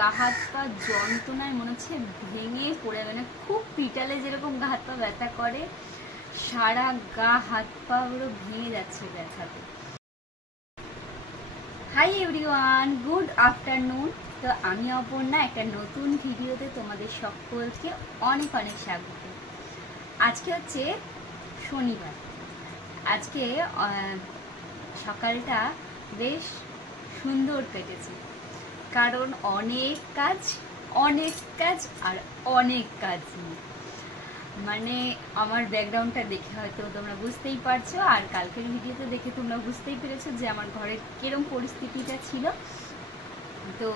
গা হাত পা যন্ত্রণায় মনে হচ্ছে ভেঙে পড়ে, মানে খুব পিটালে যেরকম গা হাত পা ব্যথা করে, সারা গা হাত পা পুরো ভেঙে যাচ্ছে ব্যথাতে। Hi everyone, good afternoon. তো আমি অপর্ণা একটা নতুন ভিডিওতে তোমাদের সকলকে অনেক অনেক স্বাগত। আজকে হচ্ছে শনিবার। আজকে সকালটা বেশ সুন্দর কেটেছে, কারণ অনেক কাজ আর অনেক কাজ। মানে আমার ব্যাকগ্রাউন্ডটা দেখে হয়তো তোমরা বুঝতেই পারছো, আর কালকের ভিডিওতে দেখে তোমরা বুঝতেই পেরেছো যে আমার ঘরের কিরম পরিস্থিতিটা ছিল। তো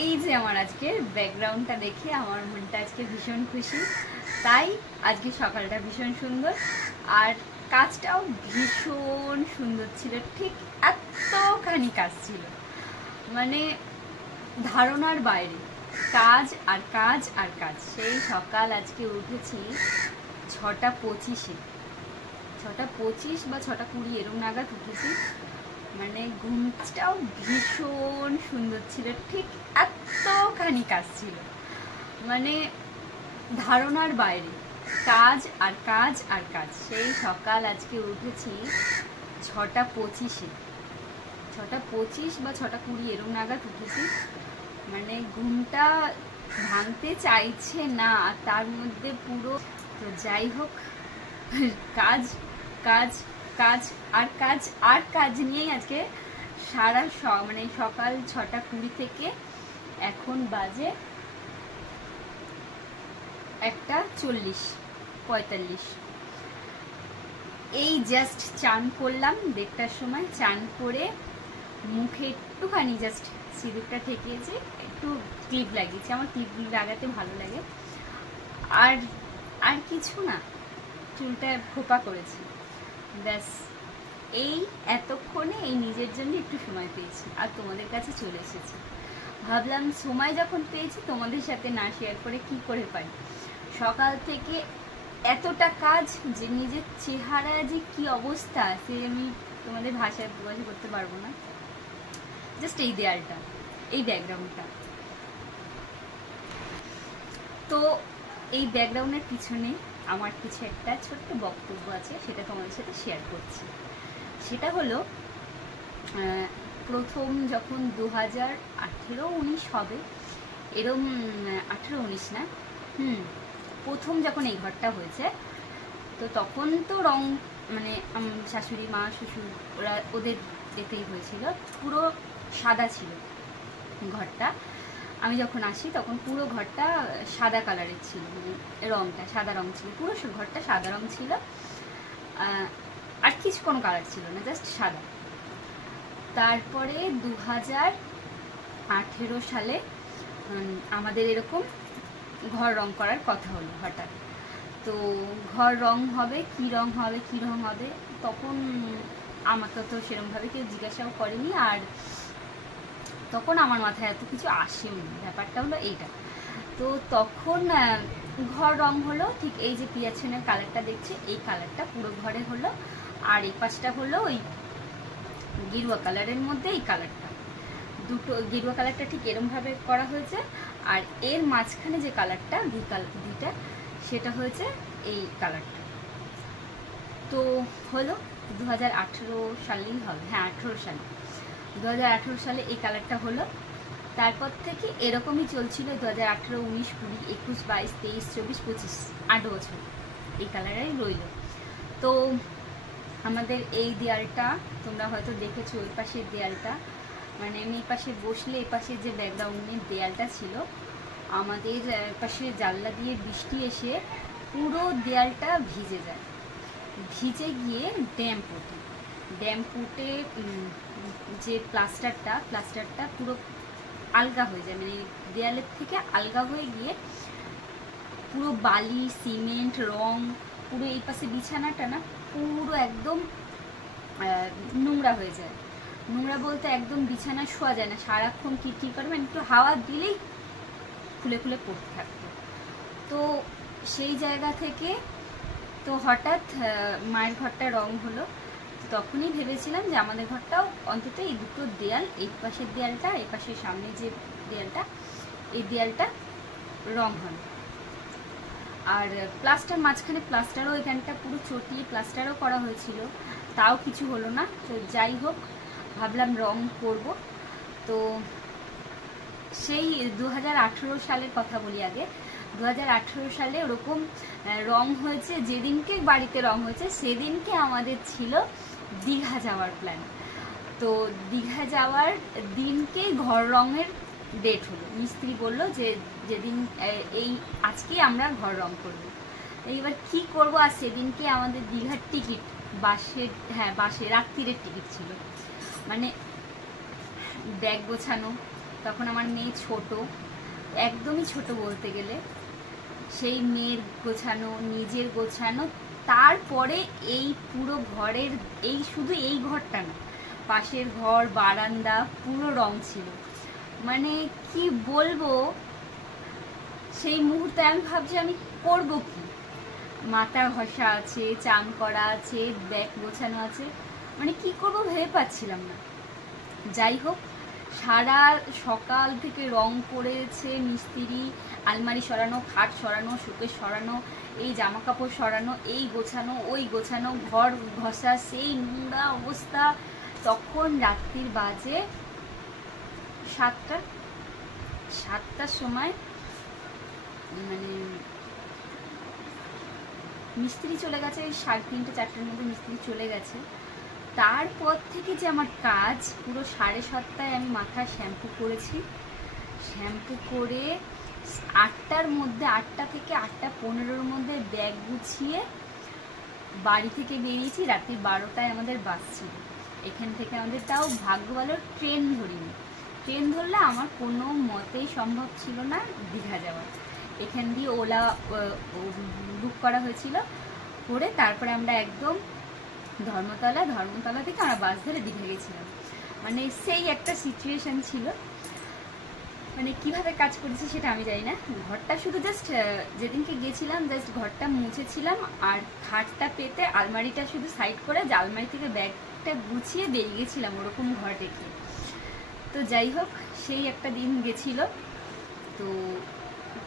এই যে আমার আজকে ব্যাকগ্রাউন্ডটা দেখে আমার মনটা আজকে ভীষণ খুশি, তাই আজকে সকালটা ভীষণ সুন্দর আর কাজটাও ভীষণ সুন্দর ছিল। ঠিক এতখানি কাজ ছিল, মানে ধারণার বাইরে কাজ আর কাজ আর কাজ। সেই সকাল আজকে উঠেছি 6:25-এ, 6:25 বা 6:20 এরম নাগাদ উঠেছি। মানে ঘুমটাও ভীষণ সুন্দর ছিল, ঠিক এতখানি কাজ ছিল, মানে ধারণার বাইরে কাজ আর কাজ আর কাজ। সেই সকাল আজকে উঠেছি 6:25-এ, 6:25 বা 6:20 এরম নাগাদ উঠেছি। মানে ঘুমটা ভাঙতে চাইছে না, তার মধ্যে পুরো। তো যাই হোক, কাজ কাজ কাজ আর কাজ আর কাজ নিয়েই আজকে সারা মানে সকাল 6:20 থেকে এখন বাজে 1:40-45। এই জাস্ট চান করলাম 1:30টার সময়। চান করে মুখে একটুখানি জাস্ট সিঁদুরটা ঠেকিয়েছি, একটু ক্লিপ লাগিয়েছি, আমার ক্লিপ লাগাতে ভালো লাগে, আর আর কিছু না, চুলটা খোপা করেছি, ব্যাস। এই এতক্ষণে এই নিজের জন্য একটু সময় পেয়েছি আর তোমাদের কাছে চলে এসেছি। ভাবলাম সময় যখন পেয়েছি তোমাদের সাথে না শেয়ার করে কি করে পারি। সকাল থেকে এতটা কাজ যে নিজের চেহারা যে কি অবস্থা সে আমি তোমাদের ভাষায় প্রকাশ করতে পারবো না। জাস্ট এই দেয়ালটা, এই ব্যাকগ্রাউন্ডটা। তো এই ব্যাকগ্রাউন্ডের পিছনে আমার কিছু একটা ছোট্ট বক্তব্য আছে, সেটা তোমাদের সাথে শেয়ার করছি। সেটা হলো, প্রথম যখন 2018-19 হবে এরম, 18-19 না, প্রথম যখন এই ঘরটা হয়েছে, তো তখন তো রং, মানে শাশুড়ি মা শ্বশুর ওরা ওদের যেতেই হয়েছিল, পুরো সাদা ছিল ঘরটা। আমি যখন আসি তখন পুরো ঘরটা সাদা কালারের ছিল, মানে রংটা সাদা রং ছিল, পুরো ঘরটা সাদা রং ছিল, আর কিছু কোনো কালার ছিল না, জাস্ট সাদা। তারপরে 2018 সালে আমাদের এরকম ঘর রং করার কথা হলো হঠাৎ। তো ঘর রং হবে, কি রং হবে কি রং হবে, তখন আমাকে তো সেরকমভাবে কেউ জিজ্ঞাসাও করেনি, আর তখন আমার মাথায় এত কিছু আসেনি। ব্যাপারটা হলো এইটা। তো তখন ঘর রং হলো, ঠিক এই যে পিয়াছনের কালারটা দেখছে এই কালারটা পুরো ঘরে হলো, আর এই পাশটা হলো ওই গেরুয়া কালারের মধ্যে এই কালারটা, দুটো গেরুয়া কালারটা ঠিক এরমভাবে করা হয়েছে, আর এর মাঝখানে যে কালারটা দুইটা সেটা হয়েছে এই কালারটা। তো হলো 2018 সালেই হবে, হ্যাঁ 18 সালে, 2018 সালে এই কালারটা হলো। তারপর থেকে এরকমই চলছিল, 2018, 19, 20, 21, 22, 23, 24, 25, 8 বছর এই কালারেই রইল। তো আমাদের এই দেয়ালটা তোমরা হয়তো দেখেছো, ওই পাশের দেয়ালটা, মানে আমি এই পাশে বসলে এই পাশে যে ব্যাকগ্রাউন্ডের দেয়ালটা ছিল, আমাদের পাশে জানলা দিয়ে বৃষ্টি এসে পুরো দেয়ালটা ভিজে যায়, ভিজে গিয়ে ড্যাম ফুটে যে প্লাস্টারটা পুরো আলগা হয়ে যায়, মানে দেয়ালের থেকে আলগা হয়ে গিয়ে পুরো বালি সিমেন্ট রং, পুরো এই পাশে বিছানাটা না পুরো একদম নোংরা হয়ে যায়। নোংরা বলতে একদম বিছানা শোয়া যায় না, সারাক্ষণ কিরকির করে, মানে একটু হাওয়া দিলেই খুলে খুলে পড়তে থাকতো। তো সেই জায়গা থেকে তো হঠাৎ মায়ের ঘরটা রং হলো, তখনই ভেবেছিলাম যে আমাদের ঘরটাও অন্তত এই দুটো দেয়াল, এই পাশের দেয়ালটা, এই পাশের সামনে যে দেয়ালটা, এই দেয়ালটা রং হবে। আর প্লাস্টার মাঝখানে প্লাস্টারও এখানটা পুরো চটিয়ে প্লাস্টারও করা হয়েছিল, তাও কিছু হলো না। তো যাই হোক, ভাবলাম রং করব। তো সেই 2018 সালের কথা বলি আগে। 2018 সালে ওরকম রং হয়েছে, যেদিনকে বাড়িতে রং হয়েছে সেদিনকে আমাদের ছিল দীঘা যাওয়ার প্ল্যান। তো দীঘা যাওয়ার দিনকেই ঘর রঙের ডেট হলো। মিস্ত্রি বললো যে যেদিন এই আজকেই আমরা ঘর রং করবো। এইবার কি করব, আর সেদিনকে আমাদের দীঘার টিকিট বাসের, হ্যাঁ বাসে রাত্রিরের টিকিট ছিল। মানে ব্যাগ গোছানো, তখন আমার মেয়ে ছোট, একদমই ছোট বলতে গেলে, সেই মেয়ের গোছানো, নিজের গোছানো, তারপরে এই পুরো ঘরের, এই শুধু এই ঘরটা না, পাশের ঘর, বারান্দা পুরো রং ছিল। মানে কি বলবো, সেই মুহূর্তে আমি ভাবছি আমি করবো কি, মাথা ঘষা আছে, চান করা আছে, ব্যাগ গোছানো আছে, মানে কি করবো ভেবে পাচ্ছিলাম না। যাই হোক, সারা সকাল থেকে রং করেছে মিস্ত্রি, আলমারি সরানো, খাট সরানো, শোকেস সরানো, এই জামা কাপড় সরানো, এই গোছানো, ওই গোছানো, ঘর ঘষা, সেই নোংরা অবস্থা। তখন রাত্রির বাজে 7টার সময়, মানে মিস্ত্রি চলে গেছে 3:30 4টার মধ্যে মিস্ত্রি চলে গেছে। তারপর থেকে যে আমার কাজ, পুরো 7:30টায় আমি মাথায় শ্যাম্পু করেছি। শ্যাম্পু করে 8টার মধ্যে, 8টা থেকে 8:15-র মধ্যে ব্যাগ গুছিয়ে বাড়ি থেকে বেরিয়েছি। রাত্রি 12টায় আমাদের বাস ছিল। এখান থেকে আমাদের, তাও ভাগ্য ভালো ট্রেন ধরিনি, ট্রেন ধরলে আমার কোনো মতেই সম্ভব ছিল না দীঘা যাওয়া। এখান দিয়ে ওলা বুক করা হয়েছিল, করে তারপরে আমরা একদম ধর্মতলা থেকে আমরা বাস ধরে দীঘা গেছিলাম। মানে সেই একটা সিচুয়েশন ছিল। মানে কিভাবে কাজ করেছি সেটা আমি জানি না। ঘরটা শুধু জাস্ট যেদিনকে গেছিলাম জাস্ট ঘরটা মুছেছিলাম, আর খাটটা পেতে আলমারিটা শুধু সাইড করে, যে আলমারি থেকে ব্যাগটা গুছিয়ে বেরিয়ে গেছিলাম, ওরকম ঘর দেখে। তো যাই হোক, সেই একটা দিন গেছিল। তো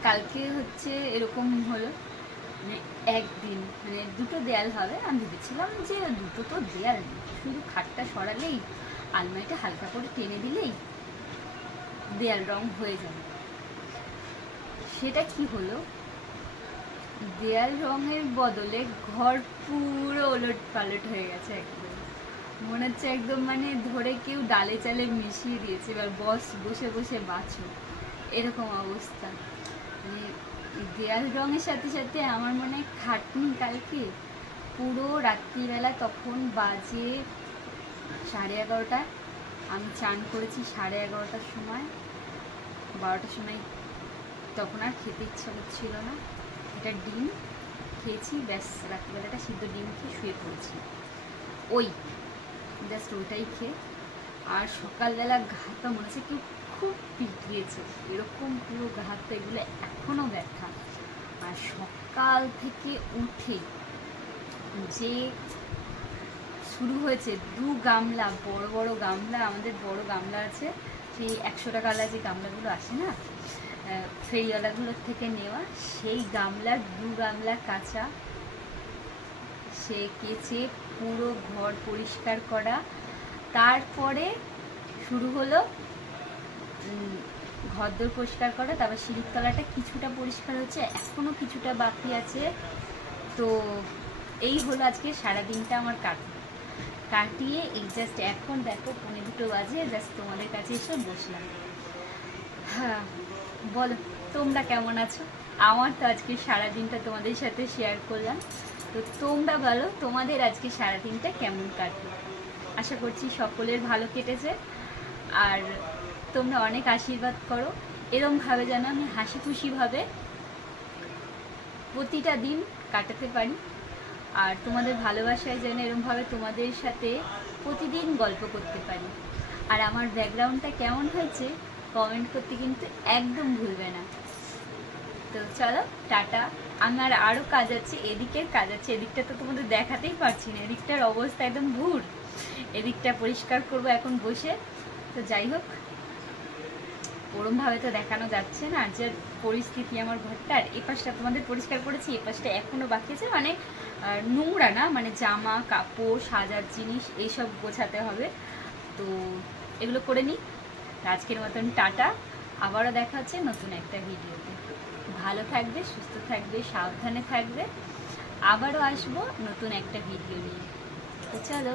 কালকে হচ্ছে এরকম হলো, মানে একদিন, মানে দুটো দেয়াল হবে। আমি ভেবেছিলাম যে দুটো তো দেয়াল, শুধু খাটটা সরালেই, আলমারিটা হালকা করে টেনে দিলেই দেয়াল রং হয়ে যাবে। সেটা কি হলো, দেয়াল রঙের বদলে ঘর পুরো ওলট পালট হয়ে গেছে। একদম মনে হচ্ছে একদম মানে ধরে কেউ ডালে চালে মিশিয়ে দিয়েছে, এবার বসে বসে বাঁচো, এরকম অবস্থা। মানে দেয়াল রঙের সাথে সাথে আমার মনে হয় খাটনি কালকে পুরো রাত্রিবেলা, তখন বাজে 11:30। আমি চান করেছি 11:30টার সময়, 12টার সময়। তখন আর খেতে ইচ্ছা করছিল না, একটা ডিম খেয়েছি, ব্যাস রাত্রিবেলাটা সিদ্ধ ডিম খেয়ে শুয়ে পড়েছি, ওই জাস্ট ওইটাই খেয়ে। আর সকালবেলা ঘাটটা মনে হচ্ছে কেউ খুব পিটিয়েছে, এরকম পুরো ঘাটটা, এগুলো এখনও ব্যথা। আর সকাল থেকে উঠে যে শুরু হয়েছে 2 গামলা, বড় বড় গামলা, আমাদের বড় গামলা আছে, সেই 100 টাকাওয়ালা যে গামলাগুলো আসে না ফেরিওয়ালাগুলোর থেকে নেওয়া, সেই গামলার 2 গামলা কাঁচা, সে কেচে পুরো ঘর পরিষ্কার করা। তারপরে শুরু হলো ঘরদোর পরিষ্কার করা, তারপর সিঁড়ির তলাটা কিছুটা পরিষ্কার হচ্ছে, এখনও কিছুটা বাকি আছে। তো এই হলো আজকে সারাদিনটা আমার কাটিয়ে এই জাস্ট এখন দেখো 1:45 বাজে, জাস্ট তোমাদের কাছে এসে বসলাম। হ্যাঁ বলো তোমরা কেমন আছো? আমার তো আজকে সারাদিনটা তোমাদের সাথে শেয়ার করলাম। তো তোমরা বলো তোমাদের আজকে সারাদিনটা কেমন কাটলো। আশা করছি সকলের ভালো কেটেছে, আর তোমরা অনেক আশীর্বাদ করো, এরমভাবে যেন আমি হাসি খুশিভাবে প্রতিটা দিন কাটাতে পারি। আর তোমাদের ভালোবাসায় যেন এরমভাবে তোমাদের সাথে প্রতিদিন গল্প করতে পারি। আর আমার ব্যাকগ্রাউন্ডটা কেমন হয়েছে কমেন্ট করতে কিন্তু একদম ভুলবে না। তো চলো টাটা। আমার আরও কাজ আছে, এদিকের কাজ আছে, এদিকটা তো তোমাদের দেখাতেই পারছি না, এদিকটার অবস্থা একদম ভুর। এদিকটা পরিষ্কার করবো এখন বসে। তো যাই হোক, ওরমভাবে তো দেখানো যাচ্ছে না যে পরিস্থিতি আমার ঘরটার। এ পাশটা তোমাদের পরিষ্কার করেছি, এ পাশটা এখনও বাকি আছে, মানে নোংরা না, মানে জামা কাপড় সাজার জিনিস এইসব গোছাতে হবে। তো এগুলো করে নিই। আজকের মতন টাটা, আবারও দেখা হচ্ছে নতুন একটা ভিডিওতে। ভালো থাকবে, সুস্থ থাকবে, সাবধানে থাকবে। আবারও আসবো নতুন একটা ভিডিও নিয়ে। তো চলো।